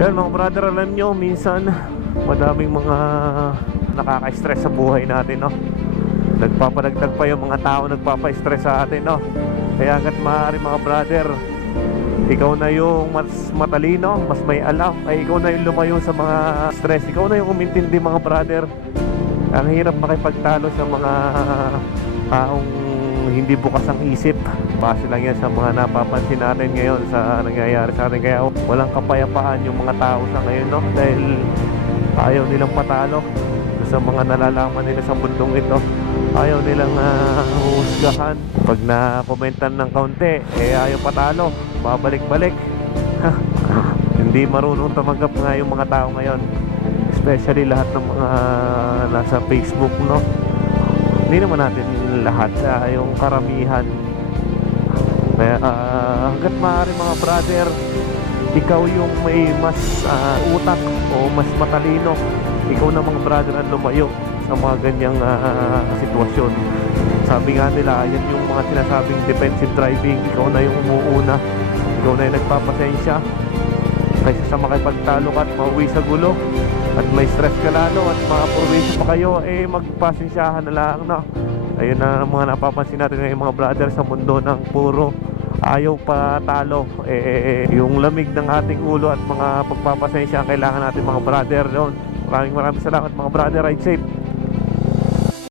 Yan mga brother, alam nyo, minsan madaming mga nakaka-stress sa buhay natin, no? Nagpapadagdag pa yung mga tao nagpapa-stress sa atin, no? Kaya hanggat maaari mga brother, ikaw na yung mas matalino, mas may alam, ay ikaw na yung lumayo sa mga stress. Ikaw na yung umintindi mga brother. Ang hirap makipagtalo sa mga taong hindi bukas ang isip. Base lang yan sa mga napapansin natin ngayon sa nangyayari sa atin. Kaya walang kapayapaan yung mga tao sa ngayon, no? Dahil ayaw nilang patalo sa mga nalalaman nila sa mundong ito. Ayaw nilang huhusgahan. Pag na-commentan ng kaunti, ayaw patalo, babalik-balik. Hindi marunong tumanggap nga yung mga tao ngayon, especially lahat ng mga nasa Facebook, no? Hindi naman natin lahat, yung karamihan. Kaya hanggat maaari mga brother, ikaw yung may mas utak o mas matalino, ikaw na mga brother ang lumayo sa mga ganyang sitwasyon. Sabi nga nila, yan yung mga sinasabing defensive driving. Ikaw na yung umuuna, ikaw na yung nagpapasensya kaysa sa makipagtalo ka at mauwi sa gulo at may stress ka lalo at mapurwisyo pa kayo, magpasensyahan na lang, no? Ayun na mga napapansin natin ngayon mga brother sa mundo ng puro ayaw pa talo. Yung lamig ng ating ulo at mga pagpapasensya ang kailangan natin mga brother doon. Maraming salamat mga brother. Ride safe.